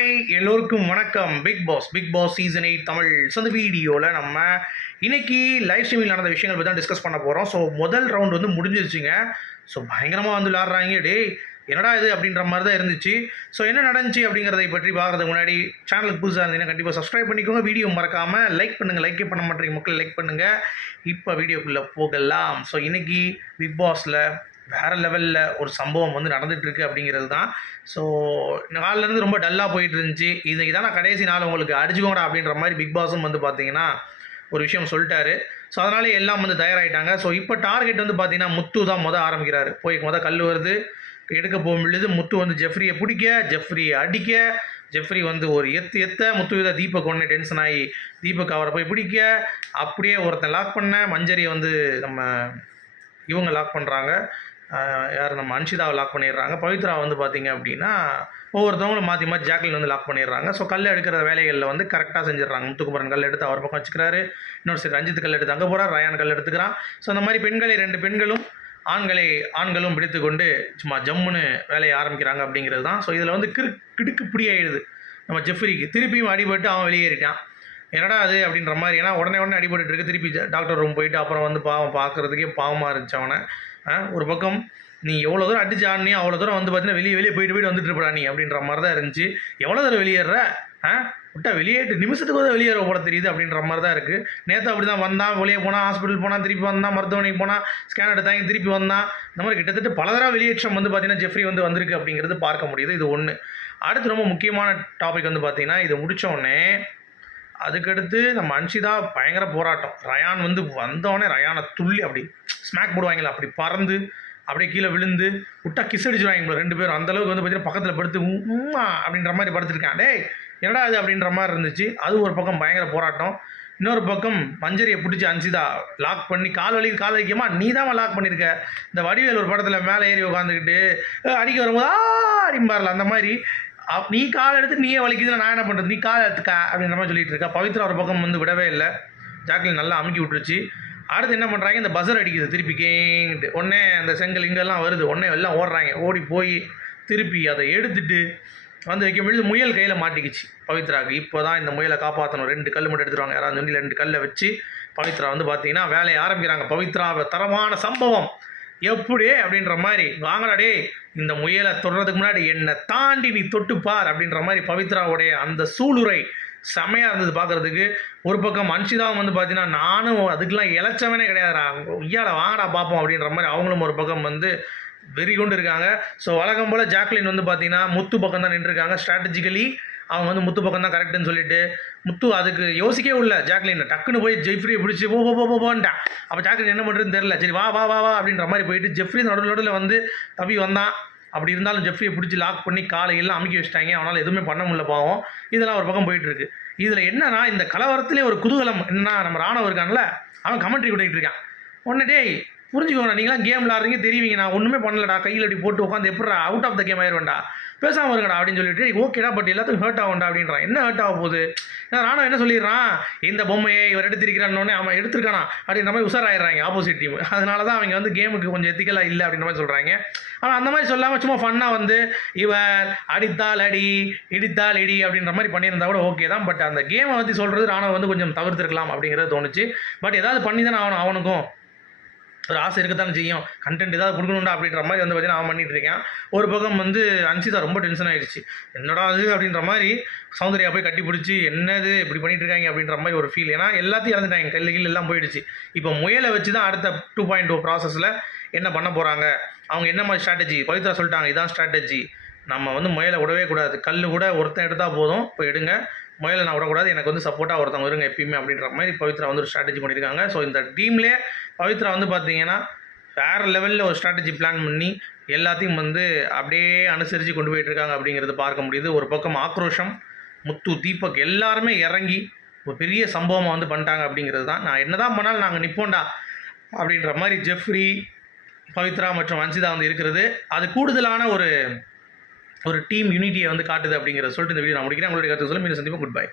Hi எல்லோருக்கும் வணக்கம். Bigg Boss season 8 Tamil. So அந்த வீடியோவில் நம்ம இன்னைக்கு லைவ் ஸ்ட்ரீமில் நடந்த விஷயங்கள் பற்றி தான் டிஸ்கஸ் பண்ண போகிறோம். ஸோ முதல் ரவுண்ட் வந்து முடிஞ்சிருச்சுங்க. ஸோ பயங்கரமாக வந்து விளாட்றாங்க. என்னடா இது அப்படின்ற மாதிரி தான் இருந்துச்சு. ஸோ என்ன நடந்துச்சு அப்படிங்கிறதை பற்றி பார்க்கறதுக்கு முன்னாடி சேனலுக்கு புதுசாக இருந்தீங்கன்னா கண்டிப்பாக சப்ஸ்கிரைப் பண்ணிக்கோங்க. வீடியோ மறக்காமல் லைக் பண்ணுங்கள். லைக்கே பண்ண மாட்டேங்க மக்கள், லைக் பண்ணுங்கள். இப்போ வீடியோக்குள்ளே போகலாம். ஸோ இன்றைக்கி பிக் பாஸில் வேறு லெவலில் ஒரு சம்பவம் வந்து நடந்துகிட்ருக்கு அப்படிங்கிறது தான். ஸோ நாள்லேருந்து ரொம்ப டல்லாக போயிட்டு இருந்துச்சு. இதான் நான் கடைசி நாள் உங்களுக்கு அடிச்சுக்கோங்கடா அப்படின்ற மாதிரி பிக் பாஸும் வந்து பார்த்திங்கன்னா ஒரு விஷயம் சொல்லிட்டாரு. ஸோ அதனாலே எல்லாம் வந்து தயாராகிட்டாங்க. ஸோ இப்போ டார்கெட் வந்து பார்த்திங்கன்னா முத்து தான் ஆரம்பிக்கிறாரு. போய் கல் வருது, எடுக்க போகும்பொழுது முத்து வந்து ஜெஃப்ரியை பிடிக்க, ஜெஃப்ரியை அடிக்க, ஜெஃப்ரி வந்து ஒரு எத்த முத்து இதை தீபக் ஒன்று டென்ஷன் ஆகி தீபக் அவரை போய் பிடிக்க, அப்படியே ஒருத்தன் லாக் பண்ண மஞ்சரியை வந்து இவங்க லாக் பண்ணுறாங்க. யார் நம்ம அன்ஷிதாவை லாக் பண்ணிடுறாங்க. பவித்ரா வந்து பார்த்திங்க அப்படின்னா ஒவ்வொருத்தவங்களும் மாற்றி மாற்றி ஜாக்லின் வந்து லாக் பண்ணிடுறாங்க. ஸோ கல் எடுக்கிற வேலைகளில் வந்து கரெக்டாக செஞ்சிடறாங்க. முத்துக்குமரன் கல் எடுத்து அவர் பக்கம் வச்சுக்கிறாரு. இன்னொரு சரி ரஞ்சித் கல் எடுத்து அங்கே போகிறார். ரயான் கல் எடுத்துக்கிறான். ஸோ அந்த மாதிரி பெண்களை 2 பெண்களும் ஆண்களும் பிடித்து கொண்டு சும்மா ஜம்முன்னு வேலையை ஆரம்பிக்கிறாங்க அப்படிங்கிறது தான். ஸோ இதில் வந்து கிடுக்கு பிடி ஆகிடுது நம்ம ஜெஃப்ரிக்கு. திருப்பியும் அடிபட்டு அவன் வெளியேறிட்டான். என்னடா அது அப்படின்ற மாதிரி. ஏன்னா உடனே அடிபட்டு இருக்கு. திருப்பி டாக்டர் ரூம் போயிட்டு அப்புறம் வந்து பார்க்குறதுக்கே பாவமாக இருந்துச்சு அவனை. ஒரு பக்கம் நீ எவ்வளோ தூரம் அடிச்சு ஆடினியோ அவ்வளோ தூரம் வந்து பார்த்தீங்கன்னா வெளியே போயிட்டு வந்துட்டு இருப்பா நீ அப்படின்ற மாதிரி தான் இருந்துச்சு. எவ்வளோ தூரம் வெளியேற விட்டா வெளியேட்டு நிமிஷத்துக்கு வந்து வெளியேற போல தெரியுது அப்படின்ற மாதிரி தான் இருக்குது. நேற்று அப்படி தான் வந்தான், வெளியே போனால், ஹாஸ்பிட்டல் போனால், திருப்பி வந்தான், மருத்துவமனைக்கு போனால், ஸ்கேன் எடுத்தாங்க, திருப்பி வந்தான். இந்த மாதிரி கிட்டத்தட்ட பலதரம் வெளியேற்றம் வந்து பார்த்திங்கன்னா ஜெஃப்ரி வந்து வந்திருக்கு அப்படிங்கிறது பார்க்க முடியுது. இது ஒன்று. அடுத்து ரொம்ப முக்கியமான டாபிக் வந்து பார்த்திங்கன்னா இது முடித்தோடனே அதுக்கடுத்து நம்ம அன்ஷிதா பயங்கர போராட்டம். ரயான் வந்து வந்தோடனே ரயானை துள்ளி அப்படி ஸ்மாக் போடுவாங்களா, அப்படி பறந்து அப்படியே கீழே விழுந்து விட்டா கிஸ் அடிச்சுடுவாங்க 2 பேரும். அந்தளவுக்கு வந்து பார்த்தீங்கன்னா பக்கத்தில் படுத்து அப்படின்ற மாதிரி படுத்துருக்கேன். என்னடா அது அப்படின்ற மாதிரி இருந்துச்சு. அது ஒரு பக்கம் பயங்கர போராட்டம். இன்னொரு பக்கம் மஞ்சரியை பிடிச்சி அன்ஷிதா லாக் பண்ணி கால் வைக்கமா நீ தான் லாக் பண்ணியிருக்க. இந்த வடிவேல் ஒரு படத்தில் மேலே ஏறி உட்காந்துக்கிட்டு அடிக்க வரும்போது அடிம்பார்ல அந்த மாதிரி நீ கால் எடுத்து நீயே வலிக்குதுன்னு நான் என்ன பண்ணுறது, நீ கால் எடுத்துக்கா அப்படின்ற மாதிரி சொல்லிட்டு இருக்கா. பவித்ரா ஒரு பக்கம் வந்து விடவே இல்லை. ஜாக்லின் நல்லா அமுக்கி விட்டுருச்சு. அடுத்து என்ன பண்ணுறாங்க, இந்த பஸர் அடிக்குது திருப்பி கேங்கிட்டு. உடனே அந்த செங்கல் இங்கெல்லாம் வருது. உடனே எல்லாம் ஓடுறாங்க. ஓடி போய் திருப்பி அதை எடுத்துட்டு வந்து வைக்கும்பொழுது முயல் கையில் மாட்டிக்கிச்சு பவித்ராவுக்கு. இப்போ தான் இந்த முயலை காப்பாற்றணும். 2 கல் மட்டும் எடுத்துருவாங்க. யாராவது சொல்லி 2 கல்லை வச்சு பவித்ரா வந்து பார்த்தீங்கன்னா வேலையை ஆரம்பிக்கிறாங்க. பவித்ராவை தரமான சம்பவம் எப்படி அப்படின்ற மாதிரி. வாங்கடாடே இந்த முயலை தொடுறதுக்கு முன்னாடி என்னை தாண்டி நீ தொட்டுப்பார் அப்படின்ற மாதிரி பவித்ராவுடைய அந்த சூளுரை செமையாக இருந்தது பார்க்குறதுக்கு. ஒரு பக்கம் அன்ஷிதாவும் வந்து பார்த்தீங்கன்னா நானும் அதுக்கெலாம் இழைச்சவனே கிடையாதுடா, ஐயால வாங்கடா பார்ப்போம் அப்படின்ற மாதிரி அவங்களும் ஒரு பக்கம் வந்து வெறி கொண்டு இருக்காங்க. ஸோ வழக்கம் போல் ஜாக்லின் வந்து பார்த்தீங்கன்னா முத்து பக்கம் தான் நின்றுருக்காங்க. ஸ்ட்ராட்டஜிக்கலி அவங்க வந்து முத்து பக்கம் தான் கரெக்டுன்னு சொல்லிட்டு முத்து அதுக்கு யோசிக்கவே இல்லை. ஜாக்லின் டக்குன்னு போய் ஜெஃப்ரியை பிடிச்சி போன்ட்டான். அப்போ ஜாக்லின் என்ன பண்ணுறதுன்னு தெரில. சரி வா அப்படின்ற மாதிரி போயிட்டு ஜெஃப்ரி நடுவில் வந்து தப்பி வந்தான். அப்படி இருந்தாலும் ஜெஃப்ரியை பிடிச்சி லாக் பண்ணி காலையெல்லாம் அமுக்கி வச்சிட்டாங்க. அவனால் எதுவுமே பண்ண முடியல பாவம். இதெல்லாம் ஒரு பக்கம் போயிட்டுருக்கு. இதில் என்னன்னா இந்த கலவரத்துலேயே ஒரு குதூகலம் என்ன, நம்ம ராணுவம் இருக்கான்ல அவன் கமெண்ட்ரி கொடுத்துட்டு இருக்கான். உடனே புரிஞ்சுக்கோங்க, நீங்களாம் கேம் விளாட்றீங்க தெரிவிங்க, நான் ஒன்றுமே பண்ணலடா, கையில் அப்படி போட்டு உட்காந்து எப்படா அவுட் ஆஃப் த கேம் ஆயிடுவேன்டா, பேசாமல் இருக்கடா அப்படின்னு சொல்லிட்டு ஓகேடா பட் எல்லாத்துக்கும் ஹர்ட் ஆகும்டா அப்படின்றான். என்ன ஹர்ட் ஆக போகுது? ஏன்னா ராணுவம் என்ன சொல்லிடுறான், இந்த பொம்மையை இவர் எடுத்திருக்கிறான்னு அவன் எடுத்திருக்கானா அப்படின்ற மாதிரி உஷாராயிடுறாங்க ஆப்போசிட் டீம். அதனால தான் அவங்க வந்து கேமுக்கு கொஞ்சம் எத்திக்கலாக இல்லை அப்படின்ற மாதிரி சொல்கிறாங்க. ஆனால் அந்த மாதிரி சொல்லாமல் சும்மா ஃபன்னாக வந்து இவர் அடித்தால் அடி இடித்தால் இடி அப்படின்ற மாதிரி பண்ணியிருந்தா கூட ஓகே தான். பட் அந்த கேமை பற்றி சொல்கிறது ராணுவம் வந்து கொஞ்சம் தவிர்த்துருக்கலாம் அப்படிங்கிறது தோணுச்சு. பட் ஏதாவது பண்ணி தானே அவனுக்கும் ஒரு ஆசை இருக்கத்தானே செய்யும். கண்டென்ட் ஏதாவது கொடுக்கணுண்டா அப்படின்ற மாதிரி வந்து பார்த்தீங்கன்னா அவன் பண்ணிகிட்டு இருக்கேன். ஒரு பக்கம் வந்து அன்ஷிதா ரொம்ப டென்ஷன் ஆகிடுச்சு. என்னடா அது அப்படின்ற மாதிரி சௌந்தர்யா போய் கட்டி பிடிச்சி என்னது இப்படி பண்ணிட்டு இருக்காங்க அப்படின்ற மாதிரி ஒரு ஃபீல். ஏன்னா எல்லாத்தையும் இறந்துட்டாங்க, கல் எல்லாம் போயிடுச்சு. இப்போ முயலை வச்சு தான் அடுத்த 2.0 ப்ராசஸில் என்ன பண்ண போகிறாங்க, அவங்க என்ன மாதிரி ஸ்ட்ராட்டஜி. பவித்ரா சொல்லிட்டாங்க இதான் ஸ்ட்ராட்டஜி, நம்ம வந்து முயலை விடவே கூடாது, கல் கூட ஒருத்தன் எடுத்தால் போதும், இப்போ எடுங்க, முயலை நான் விடக்கூடாது, எனக்கு வந்து சப்போர்ட்டாக ஒருத்தவங்க வருங்க எப்பயுமே அப்படின்ற மாதிரி பவித்ரா வந்து ஒரு ஸ்ட்ராட்டஜி பண்ணியிருக்காங்க. ஸோ இந்த டீம்லேயே பவித்ரா வந்து பார்த்தீங்கன்னா வேறு லெவலில் ஒரு ஸ்ட்ராட்டஜி பிளான் பண்ணி எல்லாத்தையும் வந்து அப்படியே அனுசரித்து கொண்டு போயிட்டுருக்காங்க அப்படிங்கிறது பார்க்க முடியுது. ஒரு பக்கம் ஆக்ரோஷம், முத்து, தீபக் எல்லாருமே இறங்கி ஒரு பெரிய சம்பவமாக வந்து பண்ணிட்டாங்க அப்படிங்கிறது தான். நான் என்ன தான் பண்ணாலும் நாங்கள் நிற்போண்டா அப்படின்ற மாதிரி ஜெஃப்ரி, பவித்ரா மற்றும் அன்ஷிதா வந்து இருக்கிறது. அது கூடுதலான ஒரு டீம் யூனிட்டியை வந்து காட்டுது அப்படிங்கிறத சொல்லிட்டு இந்த வீடியோ நான் முடிக்கிறேன். உங்களுடைய கருத்து சொல்ல மீண்டும் சந்திப்போம். Good bye.